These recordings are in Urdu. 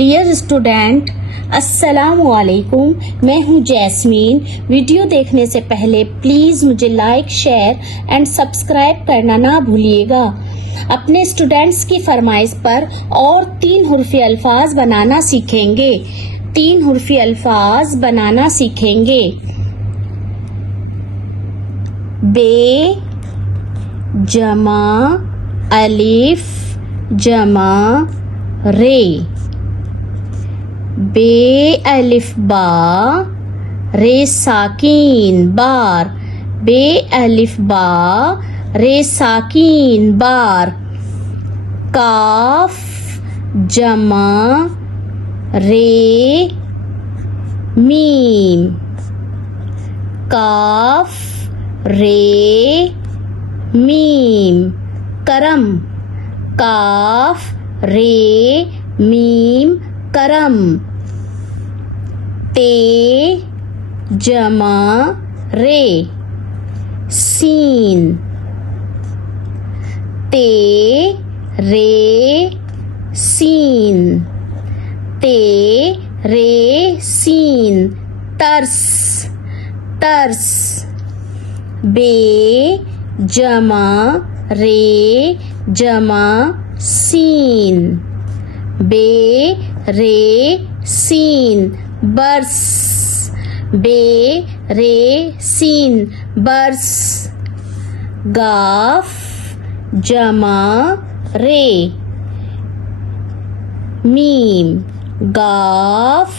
ڈیئر اسٹوڈینٹ، السلام علیکم، میں ہوں جیسمین۔ ویڈیو دیکھنے سے پہلے پلیز مجھے لائک، شیئر اینڈ سبسکرائب کرنا نہ بھولیے گا۔ اپنے اسٹوڈینٹس کی فرمائش پر اور 3 حرفی الفاظ بنانا سیکھیں گے۔ 3 حرفی الفاظ بنانا سیکھیں گے۔ بے جمع الف جمع رے، بے الف با رے ساکین بار، بے الف با رے ساکین بار۔ کاف جمع رے میم، کاف رے میم کرم، کاف رے میم کرم۔ تے جمع رے سین، تے رے سین، تے رے سین ترس، ترس۔ بے جمع رے جمع سین، بے رے سین برس، بے رے سین برس۔ گاف جمع رے میم، گاف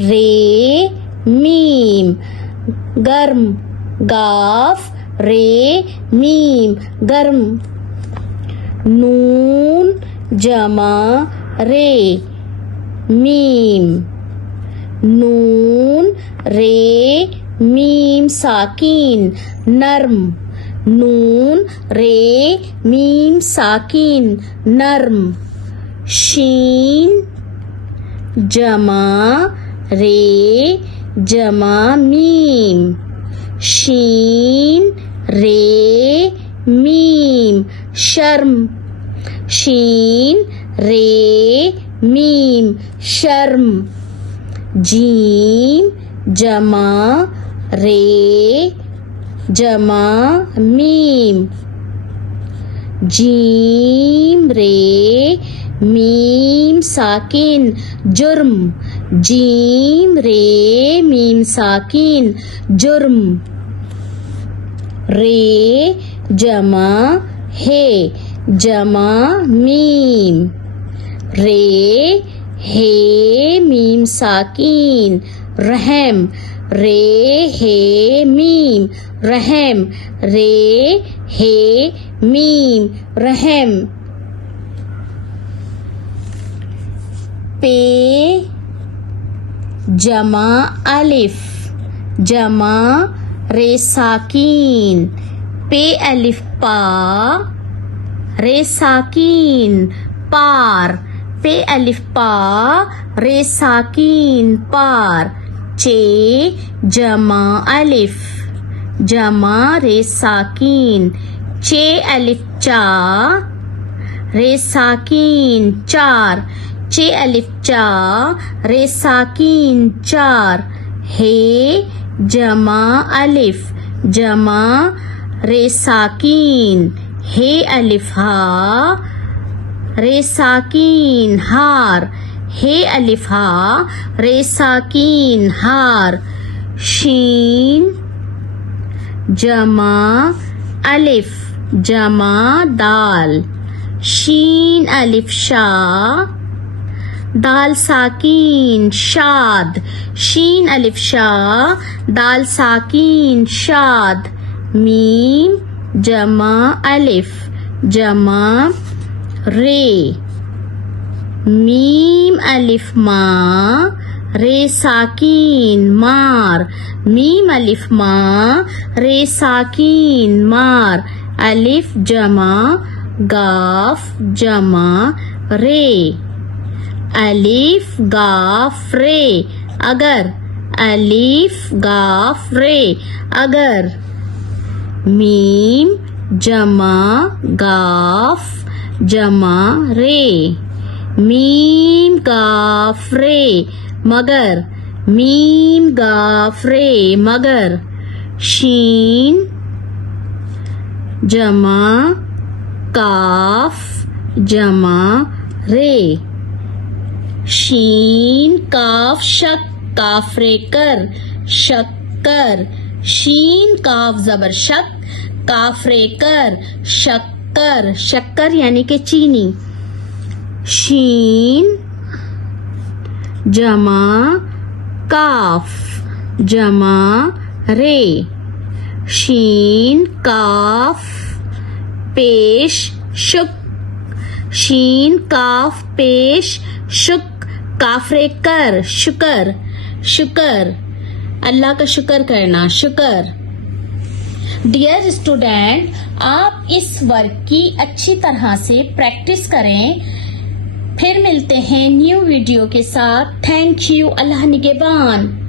رے میم گرم، گاف رے میم گرم۔ نون جمع رے میم، نون رے میم ساکین نرم، نون رے میم ساکین نرم۔ شین جمع رے جمع میم، شین رے میم شرم، شین رے میم شرم۔ جیم جمع رے جمع میم، جیم رے میم ساکن جرم، جیم رے میم ساکن جرم۔ رے جمع ہے جمع میم، رے ہے میم ساکین رحم، رے ہے میم رحم، رے ہے میم رحم۔ پے جمع الف جمع رے ساکین، پے الف پا رے ساکین پار، پے الف پا رے ساکین پار۔ چے جمع الف جمع رے ساکین، چے الف چا رے ساکین چار، چے الف چا رے ساکین چار۔ ہے جمع الف جمع رے ساکین، ہے الف ہا رے ساکین ہار، ہے الف ہا رے ساکین ہار۔ شین جمع الف جمع دال، شین الف شا دال ساکین شاد، شین الف شا دال ساکین شاد۔ میم جمع الف جمع رے، میم الف ما رے ساکین مار، میم الف ما رے ساکین مار۔ الف جمع گاف جمع رے، الف گاف رے اگر، الف گاف رے اگر۔ میم جمع گاف جمع رے، میم میم کاف رے مگر، میم گاف رے مگر، شین جمع کاف جمع رے، شین کاف شک کاف رے کر شکر، شین کاف زبر شک کاف رے کر شکر، شکر یعنی کہ چینی، شین جمع کاف جمع رے، شین کاف پیش شک، شین کاف پیش شک کاف رے کر شکر، شکر اللہ کا شکر کرنا، شکر۔ ڈیئر اسٹوڈینٹ، آپ اس ورک کی اچھی طرح سے پریکٹس کریں، پھر ملتے ہیں نیو ویڈیو کے ساتھ۔ تھینک یو، اللہ نگہبان۔